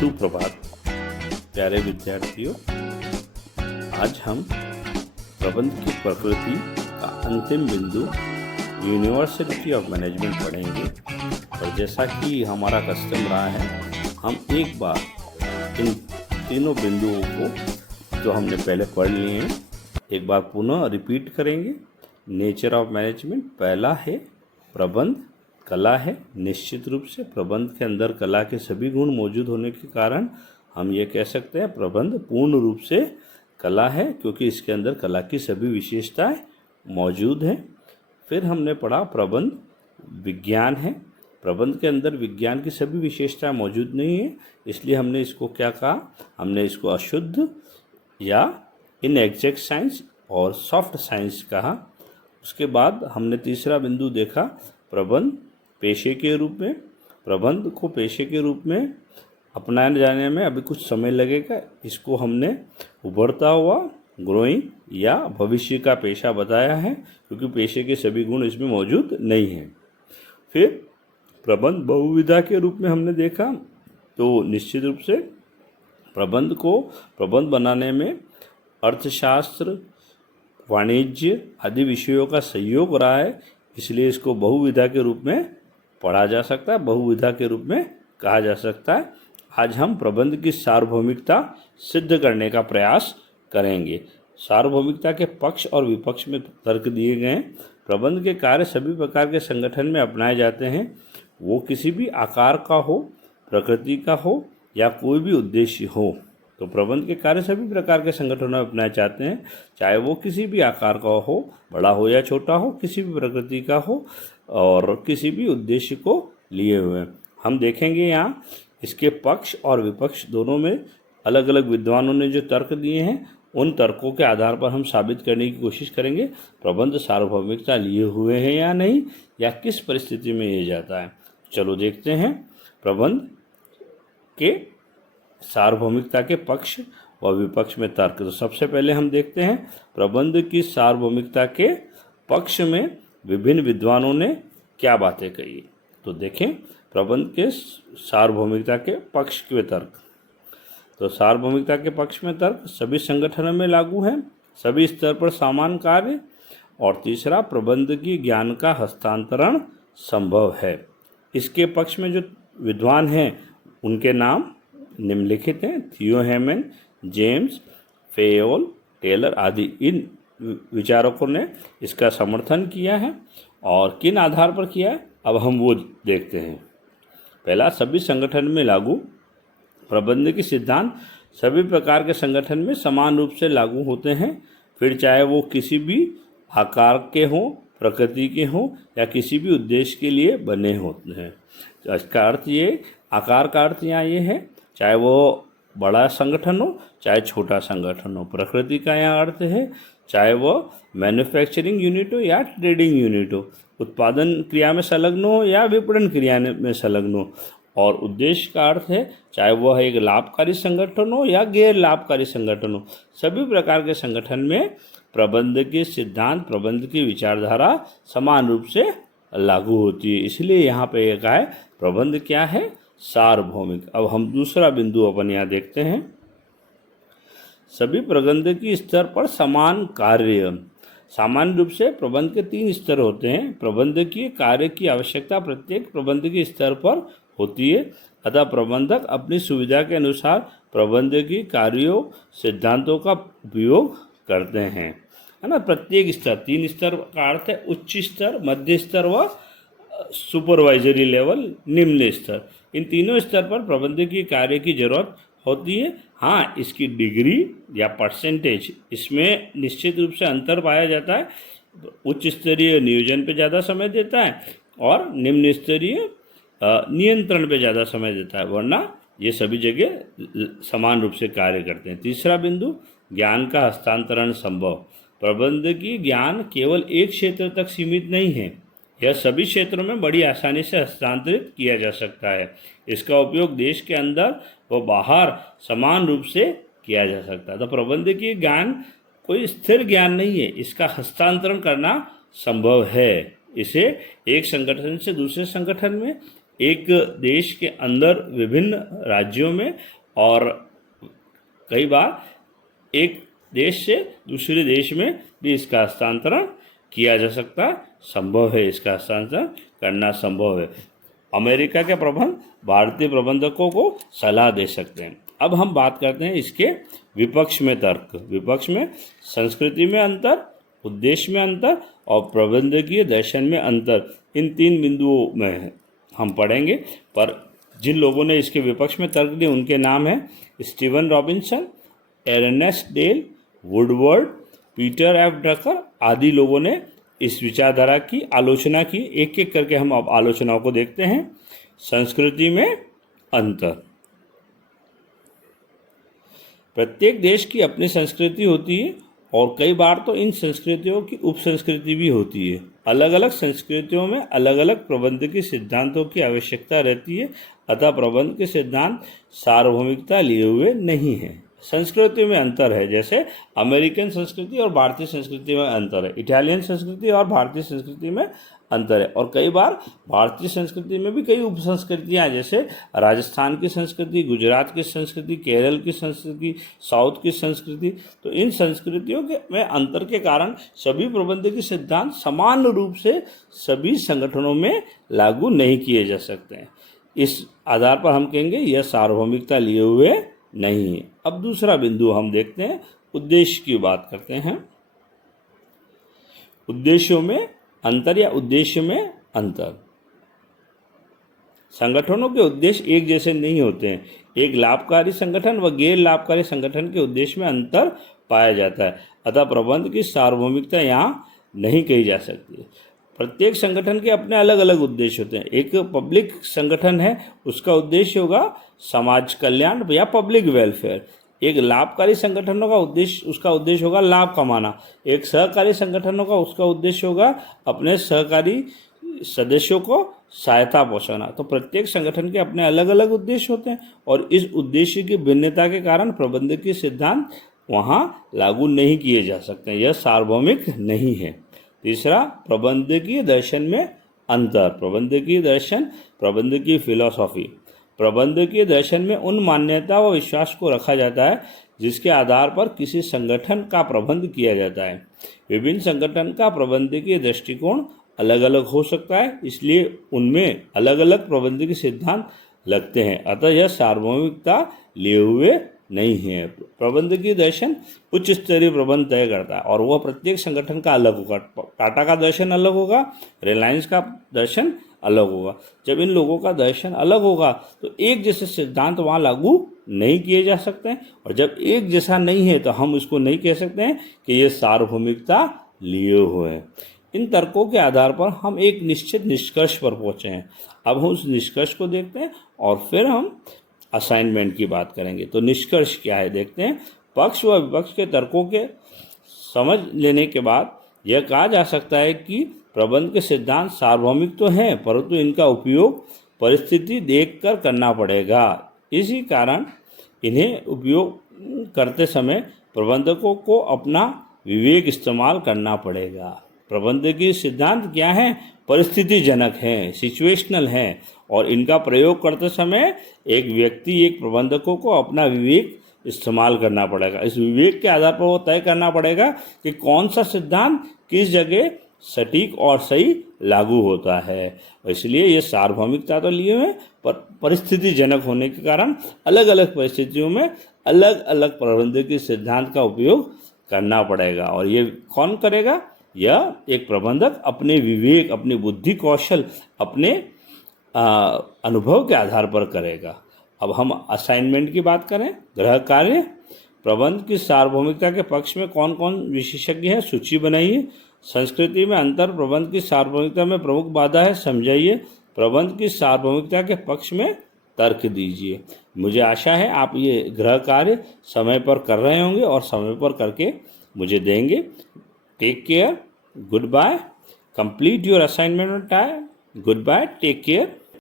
सुप्रभात प्यारे विद्यार्थियों। आज हम प्रबंध की प्रकृति का अंतिम बिंदु यूनिवर्सिटी ऑफ मैनेजमेंट पढ़ेंगे। और जैसा कि हमारा कस्टम रहा है, हम एक बार इन तीनों बिंदुओं को जो हमने पहले पढ़ लिए हैं एक बार पुनः रिपीट करेंगे। नेचर ऑफ मैनेजमेंट पहला है प्रबंध, कला है। निश्चित रूप से प्रबंध के अंदर कला के सभी गुण मौजूद होने के कारण हम ये कह सकते हैं प्रबंध पूर्ण रूप से कला है, क्योंकि इसके अंदर कला की सभी विशेषताएं मौजूद हैं। फिर हमने पढ़ा प्रबंध विज्ञान है। प्रबंध के अंदर विज्ञान की सभी विशेषताएं मौजूद नहीं है, इसलिए हमने इसको क्या कहा, हमने इसको अशुद्ध या इनएग्जैक्ट साइंस और सॉफ्ट साइंस कहा। उसके बाद हमने तीसरा बिंदु देखा प्रबंध पेशे के रूप में। प्रबंध को पेशे के रूप में अपनाए जाने में अभी कुछ समय लगेगा। इसको हमने उभरता हुआ, ग्रोइंग या भविष्य का पेशा बताया है, क्योंकि पेशे के सभी गुण इसमें मौजूद नहीं हैं। फिर प्रबंध बहुविधा के रूप में हमने देखा, तो निश्चित रूप से प्रबंध बनाने में अर्थशास्त्र, वाणिज्य आदि विषयों का सहयोग रहा है, इसलिए इसको बहुविधा के रूप में पढ़ा जा सकता है, बहुविधा के रूप में कहा जा सकता है। आज हम प्रबंध की सार्वभौमिकता सिद्ध करने का प्रयास करेंगे। सार्वभौमिकता के पक्ष और विपक्ष में तर्क दिए गए हैं। प्रबंध के कार्य सभी प्रकार के संगठन में अपनाए जाते हैं, वो किसी भी आकार का हो, प्रकृति का हो या कोई भी उद्देश्य हो। तो प्रबंध के कार्य सभी प्रकार के संगठनों में अपनाए जाते हैं, चाहे वो किसी भी आकार का हो, बड़ा हो या छोटा हो, किसी भी प्रकृति का हो और किसी भी उद्देश्य को लिए हुए। हम देखेंगे यहाँ इसके पक्ष और विपक्ष दोनों में अलग अलग विद्वानों ने जो तर्क दिए हैं, उन तर्कों के आधार पर हम साबित करने की कोशिश करेंगे प्रबंध सार्वभौमिकता लिए हुए हैं या नहीं, या किस परिस्थिति में ये जाता है। चलो देखते हैं प्रबंध के सार्वभौमिकता के पक्ष व विपक्ष में तर्क। तो सबसे पहले हम देखते हैं प्रबंध की सार्वभौमिकता के पक्ष में विभिन्न विद्वानों ने क्या बातें कही। तो देखें प्रबंध के सार्वभौमिकता के पक्ष के तर्क। तो सार्वभौमिकता के पक्ष में तर्क सभी संगठनों में लागू है, सभी स्तर पर समान कार्य। और तीसरा, प्रबंध की ज्ञान का हस्तांतरण संभव है। इसके पक्ष में जो विद्वान हैं उनके नाम निम्नलिखित हैं। थियो हेमन, जेम्स, फेयोल, टेलर आदि इन विचारकों ने इसका समर्थन किया है। और किन आधार पर किया है, अब हम वो देखते हैं। पहला, सभी संगठन में लागू। प्रबंध के सिद्धांत सभी प्रकार के संगठन में समान रूप से लागू होते हैं, फिर चाहे वो किसी भी आकार के हों, प्रकृति के हों या किसी भी उद्देश्य के लिए बने होते हैं। तो इसका अर्थ ये, आकार का अर्थ यहाँ ये है, चाहे वो बड़ा संगठन हो चाहे छोटा संगठन हो। प्रकृति का यहाँ अर्थ है चाहे वो मैन्युफैक्चरिंग यूनिट हो या ट्रेडिंग यूनिट हो, उत्पादन क्रिया में संलग्न हो या विपणन क्रिया में संलग्न हो। और उद्देश्य का अर्थ है चाहे वह एक लाभकारी संगठन हो या गैर लाभकारी संगठन हो। सभी प्रकार के संगठन में प्रबंध के सिद्धांत, प्रबंध की विचारधारा समान रूप से लागू होती है। इसलिए यहाँ पे यह कहा है प्रबंध क्या है, सार्वभौमिक। अब हम दूसरा बिंदु अपन यहाँ देखते हैं। सभी प्रबंध की स्तर पर समान कार्य। सामान्य रूप से प्रबंध के 3 स्तर होते हैं। प्रबंध की कार्य की आवश्यकता प्रत्येक प्रबंध के स्तर पर होती है, अतः प्रबंधक अपनी सुविधा के अनुसार प्रबंध की कार्यों सिद्धांतों का उपयोग करते हैं, है ना। प्रत्येक स्तर, 3 स्तर का अर्थ है उच्च स्तर, मध्य स्तर व सुपरवाइजरी लेवल, निम्न स्तर। इन तीनों स्तर पर प्रबंध की कार्य की जरूरत होती है। हाँ, इसकी डिग्री या परसेंटेज, इसमें निश्चित रूप से अंतर पाया जाता है। उच्च स्तरीय नियोजन पे ज़्यादा समय देता है और निम्न स्तरीय नियंत्रण पे ज़्यादा समय देता है, वरना ये सभी जगह समान रूप से कार्य करते हैं। तीसरा बिंदु, ज्ञान का हस्तांतरण संभव। प्रबंध की ज्ञान केवल एक क्षेत्र तक सीमित नहीं है, यह सभी क्षेत्रों में बड़ी आसानी से हस्तांतरित किया जा सकता है। इसका उपयोग देश के अंदर व बाहर समान रूप से किया जा सकता है। तो प्रबंध की ज्ञान कोई स्थिर ज्ञान नहीं है, इसका हस्तांतरण करना संभव है। इसे एक संगठन से दूसरे संगठन में, एक देश के अंदर विभिन्न राज्यों में और कई बार एक देश से दूसरे देश में भी इसका हस्तांतरण किया जा सकता है, संभव है, इसका हस्तांतरण करना संभव है। अमेरिका के प्रबंध भारतीय प्रबंधकों को सलाह दे सकते हैं। अब हम बात करते हैं इसके विपक्ष में तर्क। विपक्ष में संस्कृति में अंतर, उद्देश्य में अंतर और प्रबंधकीय दर्शन में अंतर, इन 3 बिंदुओं में हम पढ़ेंगे। पर जिन लोगों ने इसके विपक्ष में तर्क दिए उनके नाम हैं Steven Robinson, Ernest Dale, Woodward, Peter F Drucker आदि लोगों ने इस विचारधारा की आलोचना की। एक एक करके हम अब आलोचनाओं को देखते हैं। संस्कृति में अंतर। प्रत्येक देश की अपनी संस्कृति होती है और कई बार तो इन संस्कृतियों की उपसंस्कृति भी होती है। अलग अलग संस्कृतियों में अलग अलग प्रबंधकीय सिद्धांतों की आवश्यकता रहती है, अतः प्रबंध के सिद्धांत सार्वभौमिकता लिए हुए नहीं हैं। संस्कृति में अंतर है, जैसे अमेरिकन संस्कृति और भारतीय संस्कृति में अंतर है, इटालियन संस्कृति और भारतीय संस्कृति में अंतर है। और कई बार भारतीय संस्कृति में भी कई उपसंस्कृतियाँ हैं, जैसे राजस्थान की संस्कृति, गुजरात की संस्कृति, केरल की संस्कृति, साउथ की संस्कृति। तो इन संस्कृतियों के में अंतर के कारण सभी प्रबंधकीय सिद्धांत समान रूप से सभी संगठनों में लागू नहीं किए जा सकते हैं। इस आधार पर हम कहेंगे यह सार्वभौमिकता लिए हुए नहीं है। अब दूसरा बिंदु हम देखते हैं, उद्देश्य की बात करते हैं। उद्देश्यों में अंतर या उद्देश्य में अंतर। संगठनों के उद्देश्य एक जैसे नहीं होते हैं। एक लाभकारी संगठन व गैर लाभकारी संगठन के उद्देश्य में अंतर पाया जाता है, अतः प्रबंध की सार्वभौमिकता यहाँ नहीं कही जा सकती। प्रत्येक संगठन के अपने अलग अलग उद्देश्य होते हैं। एक पब्लिक संगठन है, उसका उद्देश्य होगा समाज कल्याण या पब्लिक वेलफेयर। एक लाभकारी संगठनों का उद्देश्य, उसका उद्देश्य होगा लाभ कमाना। एक सहकारी संगठनों का उसका उद्देश्य होगा अपने सहकारी सदस्यों को सहायता पहुंचाना। तो प्रत्येक संगठन के अपने अलग अलग उद्देश्य होते हैं और इस उद्देश्य की भिन्नता के कारण प्रबंधकीय सिद्धांत वहाँ लागू नहीं किए जा सकते, यह सार्वभौमिक नहीं है। तीसरा, प्रबंधकीय दर्शन में अंतर। प्रबंधकीय दर्शन, प्रबंधकीय फिलॉसफी। प्रबंधकीय दर्शन में उन मान्यता व विश्वास को रखा जाता है जिसके आधार पर किसी संगठन का प्रबंध किया जाता है। विभिन्न संगठन का प्रबंधकीय दृष्टिकोण अलग अलग हो सकता है, इसलिए उनमें अलग अलग प्रबंधकीय सिद्धांत लगते हैं, अतः यह सार्वभौमिकता लिए हुए नहीं है। प्रबंधकीय दर्शन उच्च स्तरीय प्रबंध तय करता है और वह प्रत्येक संगठन का अलग होगा। टाटा का दर्शन अलग होगा, रिलायंस का दर्शन अलग होगा। जब इन लोगों का दर्शन अलग होगा तो एक जैसे सिद्धांत वहाँ लागू नहीं किए जा सकते हैं, और जब एक जैसा नहीं है तो हम इसको नहीं कह सकते हैं कि ये सार्वभौमिकता लिए हुए हैं। इन तर्कों के आधार पर हम एक निश्चित निष्कर्ष पर पहुँचे हैं। अब हम उस निष्कर्ष को देखते हैं और फिर हम असाइनमेंट की बात करेंगे। तो निष्कर्ष क्या है देखते हैं। पक्ष व विपक्ष के तर्कों के समझ लेने के बाद यह कहा जा सकता है कि प्रबंध के सिद्धांत सार्वभौमिक तो हैं, परंतु इनका उपयोग परिस्थिति देखकर करना पड़ेगा। इसी कारण इन्हें उपयोग करते समय प्रबंधकों को अपना विवेक इस्तेमाल करना पड़ेगा। प्रबंधकीय सिद्धांत क्या है? परिस्थितिजनक हैं, सिचुएशनल हैं, और इनका प्रयोग करते समय एक व्यक्ति, एक प्रबंधकों को अपना विवेक इस्तेमाल करना पड़ेगा। इस विवेक के आधार पर वो तय करना पड़ेगा कि कौन सा सिद्धांत किस जगह सटीक और सही लागू होता है। इसलिए ये सार्वभौमिकता तो लिए हुए, पर परिस्थितिजनक होने के कारण अलग अलग परिस्थितियों में अलग अलग प्रबंधकीय सिद्धांत का उपयोग करना पड़ेगा। और ये कौन करेगा? यह एक प्रबंधक अपने विवेक, अपनी बुद्धि कौशल, अपने अनुभव के आधार पर करेगा। अब हम असाइनमेंट की बात करें। गृह कार्य। प्रबंध की सार्वभौमिकता के पक्ष में कौन कौन विशेषज्ञ हैं, सूची बनाइए। संस्कृति में अंतर प्रबंध की सार्वभौमिकता में प्रमुख बाधा है, समझाइए। प्रबंध की सार्वभौमिकता के पक्ष में तर्क दीजिए। मुझे आशा है आप ये गृह कार्य समय पर कर रहे होंगे और समय पर करके मुझे देंगे। Take care, goodbye, complete your assignment on time, goodbye, take care.